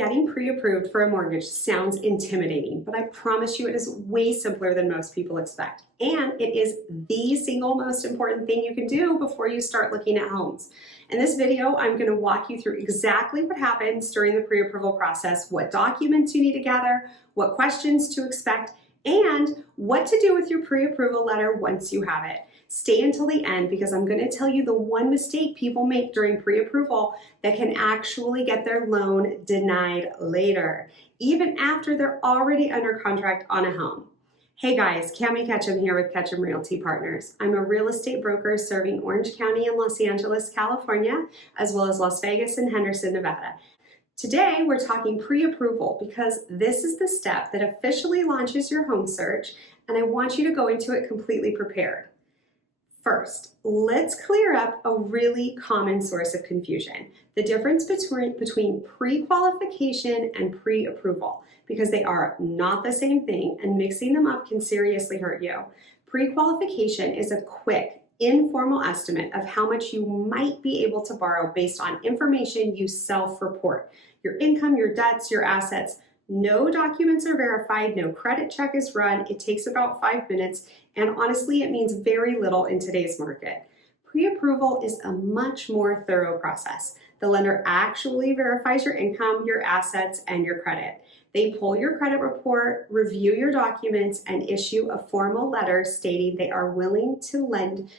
Getting pre-approved for a mortgage sounds intimidating, but I promise you it is way simpler than most people expect. And it is the single most important thing you can do before you start looking at homes. In this video, I'm going to walk you through exactly what happens during the pre-approval process, what documents you need to gather, what questions to expect, and what to do with your pre-approval letter once you have it. Stay until the end because I'm going to tell you the one mistake people make during pre-approval that can actually get their loan denied later, even after they're already under contract on a home. Hey guys, Kami Ketcham here with Ketcham Realty Partners. I'm a real estate broker serving Orange County and Los Angeles, California, as well as Las Vegas and Henderson, Nevada. Today, we're talking pre-approval because this is the step that officially launches your home search, and I want you to go into it completely prepared. First, let's clear up a really common source of confusion, the difference between pre-qualification and pre-approval, because they are not the same thing and mixing them up can seriously hurt you. Pre-qualification is a quick, informal estimate of how much you might be able to borrow based on information you self-report. Your income, your debts, your assets. No documents are verified, no credit check is run. It takes about 5 minutes, and honestly, it means very little in today's market. Pre-approval is a much more thorough process. The lender actually verifies your income, your assets, and your credit. They pull your credit report, review your documents, and issue a formal letter stating they are willing to lend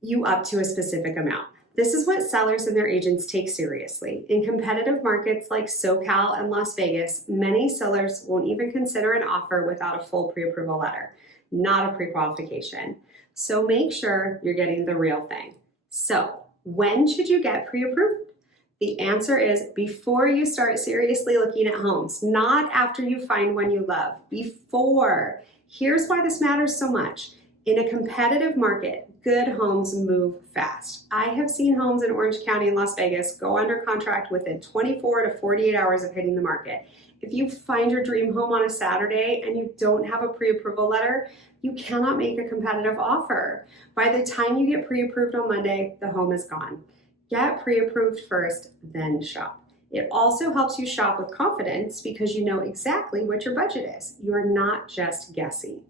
you up to a specific amount. This is what sellers and their agents take seriously. In competitive markets like SoCal and Las Vegas, many sellers won't even consider an offer without a full pre-approval letter, not a pre-qualification. So make sure you're getting the real thing. So when should you get pre-approved? The answer is before you start seriously looking at homes, not after you find one you love, before. Here's why this matters so much. In a competitive market, good homes move fast. I have seen homes in Orange County and Las Vegas go under contract within 24 to 48 hours of hitting the market. If you find your dream home on a Saturday and you don't have a pre-approval letter, you cannot make a competitive offer. By the time you get pre-approved on Monday, the home is gone. Get pre-approved first, then shop. It also helps you shop with confidence because you know exactly what your budget is. You're not just guessing.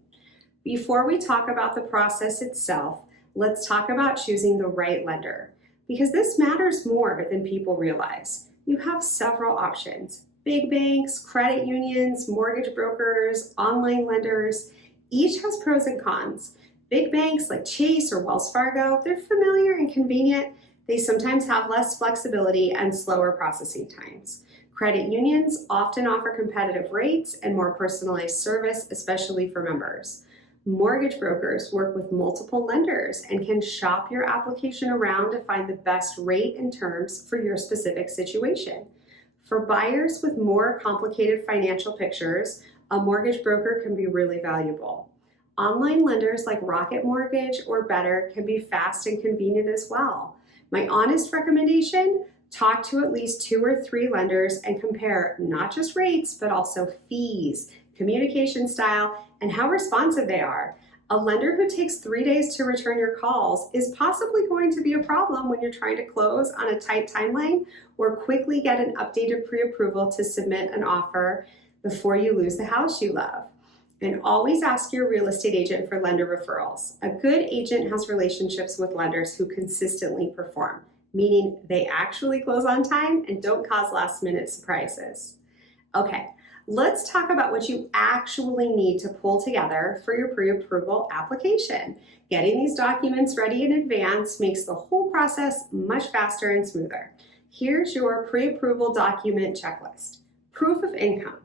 Before we talk about the process itself, let's talk about choosing the right lender, because this matters more than people realize. You have several options: big banks, credit unions, mortgage brokers, online lenders. Each has pros and cons. Big banks like Chase or Wells Fargo, they're familiar and convenient. They sometimes have less flexibility and slower processing times. Credit unions often offer competitive rates and more personalized service, especially for members. Mortgage brokers work with multiple lenders and can shop your application around to find the best rate and terms for your specific situation. For buyers with more complicated financial pictures, a mortgage broker can be really valuable. Online lenders like Rocket Mortgage or Better can be fast and convenient as well. My honest recommendation: talk to at least 2 or 3 lenders and compare not just rates, but also fees, communication style, and how responsive they are. A lender who takes 3 days to return your calls is possibly going to be a problem when you're trying to close on a tight timeline or quickly get an updated pre-approval to submit an offer before you lose the house you love. And always ask your real estate agent for lender referrals. A good agent has relationships with lenders who consistently perform, meaning they actually close on time and don't cause last-minute surprises. Okay. Let's talk about what you actually need to pull together for your pre-approval application. Getting these documents ready in advance makes the whole process much faster and smoother. Here's your pre-approval document checklist. Proof of income.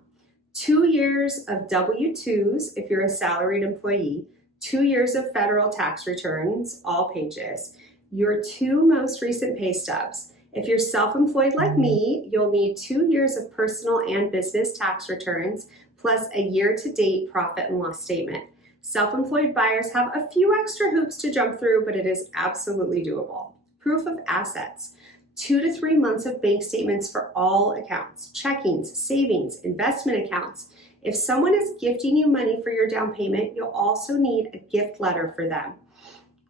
2 years of W-2s if you're a salaried employee, 2 years of federal tax returns, all pages, your 2 most recent pay stubs. If you're self-employed like me, you'll need 2 years of personal and business tax returns, plus a year-to-date profit and loss statement. Self-employed buyers have a few extra hoops to jump through, but it is absolutely doable. Proof of assets. 2 to 3 months of bank statements for all accounts: checkings, savings, investment accounts. If someone is gifting you money for your down payment, you'll also need a gift letter for them.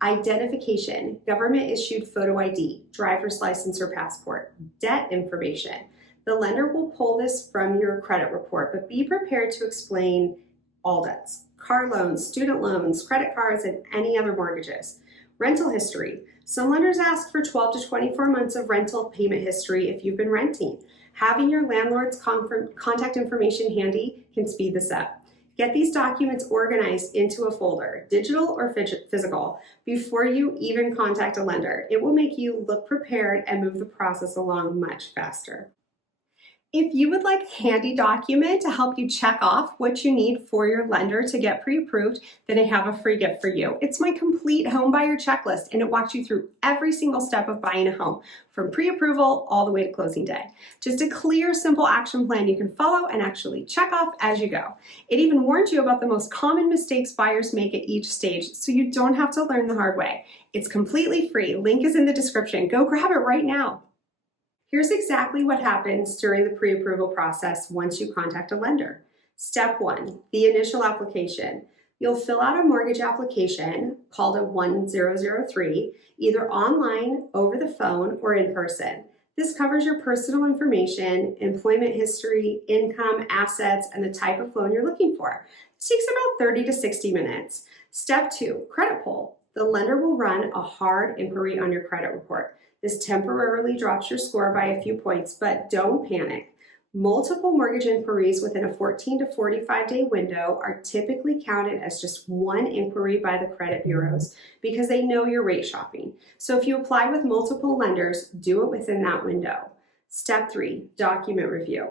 Identification, government issued photo ID, driver's license or passport. Debt information, The lender will pull this from your credit report, but be prepared to explain all debts: car loans, student loans, credit cards, and any other mortgages. Rental history. Some lenders ask for 12 to 24 months of rental payment history if you've been renting. Having your landlord's contact information handy can speed this up. Get these documents organized into a folder, digital or physical, before you even contact a lender. It will make you look prepared and move the process along much faster. If you would like a handy document to help you check off what you need for your lender to get pre-approved, then I have a free gift for you. It's my complete home buyer checklist, and it walks you through every single step of buying a home, from pre-approval all the way to closing day. Just a clear, simple action plan you can follow and actually check off as you go. It even warns you about the most common mistakes buyers make at each stage, so you don't have to learn the hard way. It's completely free. Link is in the description. Go grab it right now. Here's exactly what happens during the pre-approval process once you contact a lender. Step 1, the initial application. You'll fill out a mortgage application called a 1003, either online, over the phone, or in person. This covers your personal information, employment history, income, assets, and the type of loan you're looking for. This takes about 30 to 60 minutes. Step 2, credit pull. The lender will run a hard inquiry on your credit report. This temporarily drops your score by a few points, but don't panic. Multiple mortgage inquiries within a 14 to 45-day window are typically counted as just one inquiry by the credit bureaus because they know you're rate shopping. So if you apply with multiple lenders, do it within that window. Step 3, document review.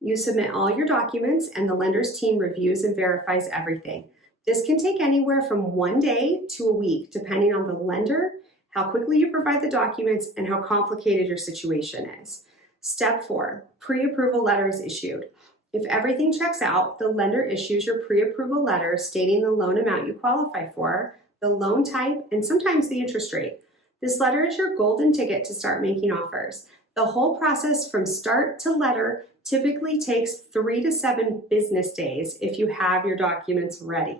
You submit all your documents and the lender's team reviews and verifies everything. This can take anywhere from 1 day to a week, depending on the lender, how quickly you provide the documents, and how complicated your situation is. Step 4, pre-approval letter is issued. If everything checks out, the lender issues your pre-approval letter stating the loan amount you qualify for, the loan type, and sometimes the interest rate. This letter is your golden ticket to start making offers. The whole process from start to letter typically takes 3 to 7 business days if you have your documents ready.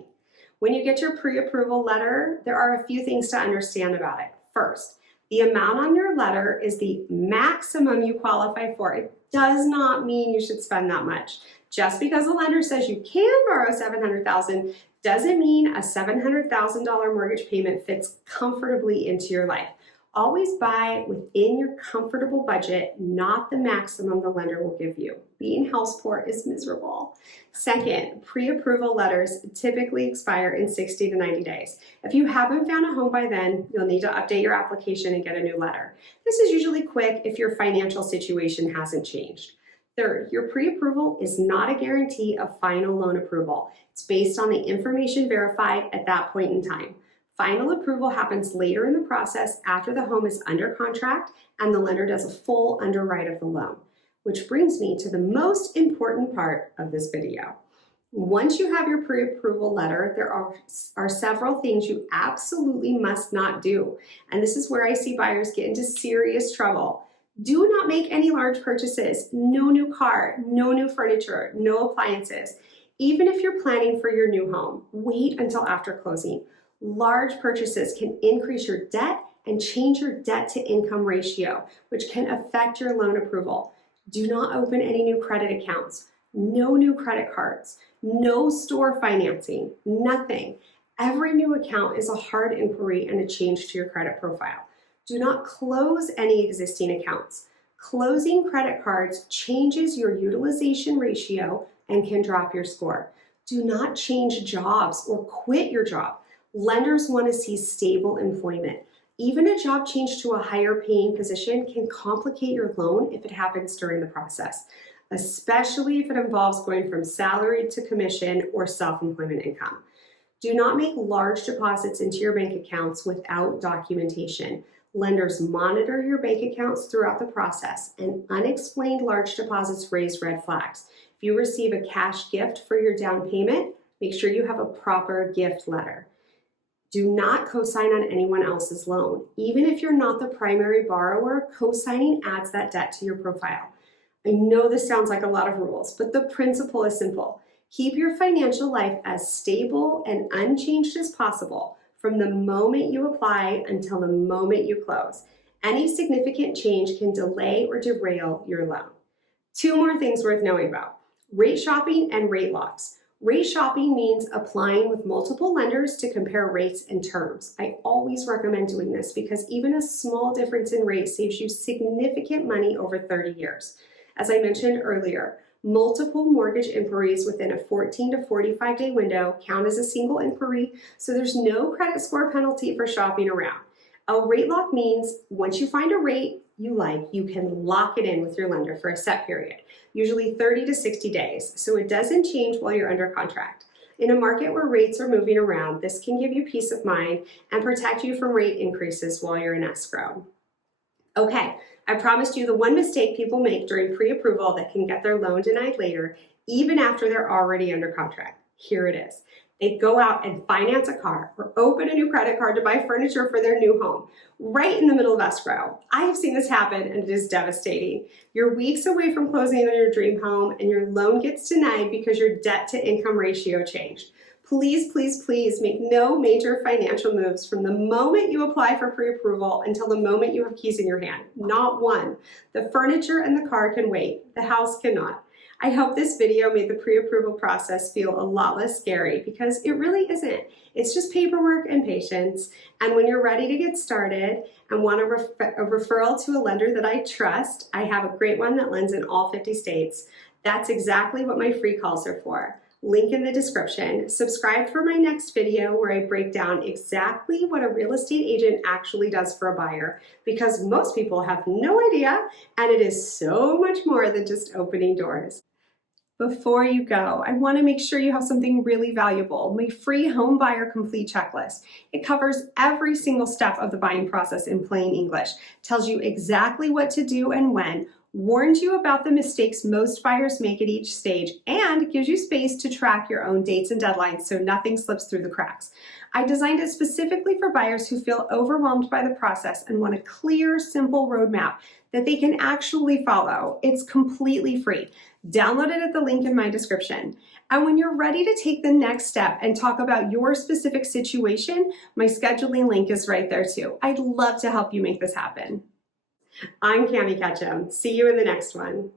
When you get your pre-approval letter, there are a few things to understand about it. First, the amount on your letter is the maximum you qualify for. It does not mean you should spend that much. Just because a lender says you can borrow $700,000 doesn't mean a $700,000 mortgage payment fits comfortably into your life. Always buy within your comfortable budget, not the maximum the lender will give you. Being house poor is miserable. Second, pre-approval letters typically expire in 60 to 90 days. If you haven't found a home by then, you'll need to update your application and get a new letter. This is usually quick if your financial situation hasn't changed. Third, your pre-approval is not a guarantee of final loan approval. It's based on the information verified at that point in time. Final approval happens later in the process after the home is under contract and the lender does a full underwrite of the loan. Which brings me to the most important part of this video. Once you have your pre-approval letter, there are several things you absolutely must not do. And this is where I see buyers get into serious trouble. Do not make any large purchases. No new car, no new furniture, no appliances. Even if you're planning for your new home, wait until after closing. Large purchases can increase your debt and change your debt to income ratio, which can affect your loan approval. Do not open any new credit accounts, no new credit cards, no store financing, nothing. Every new account is a hard inquiry and a change to your credit profile. Do not close any existing accounts. Closing credit cards changes your utilization ratio and can drop your score. Do not change jobs or quit your job. Lenders want to see stable employment. Even a job change to a higher paying position can complicate your loan if it happens during the process, especially if it involves going from salary to commission or self-employment income. Do not make large deposits into your bank accounts without documentation. Lenders monitor your bank accounts throughout the process, and unexplained large deposits raise red flags. If you receive a cash gift for your down payment, make sure you have a proper gift letter. Do not co-sign on anyone else's loan. Even if you're not the primary borrower, co-signing adds that debt to your profile. I know this sounds like a lot of rules, but the principle is simple. Keep your financial life as stable and unchanged as possible from the moment you apply until the moment you close. Any significant change can delay or derail your loan. Two more things worth knowing about: rate shopping and rate locks. Rate shopping means applying with multiple lenders to compare rates and terms. I always recommend doing this because even a small difference in rate saves you significant money over 30 years. As I mentioned earlier, multiple mortgage inquiries within a 14 to 45 day window count as a single inquiry, so there's no credit score penalty for shopping around. A rate lock means once you find a rate you like, you can lock it in with your lender for a set period, usually 30 to 60 days, so it doesn't change while you're under contract. In a market where rates are moving around, this can give you peace of mind and protect you from rate increases while you're in escrow. Okay, I promised you the one mistake people make during pre-approval that can get their loan denied later, even after they're already under contract. Here it is. They go out and finance a car or open a new credit card to buy furniture for their new home, right in the middle of escrow. I have seen this happen and it is devastating. You're weeks away from closing on your dream home and your loan gets denied because your debt to income ratio changed. Please, please, please make no major financial moves from the moment you apply for pre-approval until the moment you have keys in your hand. Not one. The furniture and the car can wait. The house cannot. I hope this video made the pre-approval process feel a lot less scary because it really isn't. It's just paperwork and patience. And when you're ready to get started and want a referral to a lender that I trust, I have a great one that lends in all 50 states. That's exactly what my free calls are for. Link in the description. Subscribe for my next video where I break down exactly what a real estate agent actually does for a buyer, because most people have no idea, and it is so much more than just opening doors. Before you go, I want to make sure you have something really valuable, my free home buyer complete checklist. It covers every single step of the buying process in plain English, tells you exactly what to do and when, warns you about the mistakes most buyers make at each stage, and gives you space to track your own dates and deadlines so nothing slips through the cracks. I designed it specifically for buyers who feel overwhelmed by the process and want a clear, simple roadmap that they can actually follow. It's completely free. Download it at the link in my description. And when you're ready to take the next step and talk about your specific situation, my scheduling link is right there too. I'd love to help you make this happen. I'm Kami Ketcham. See you in the next one.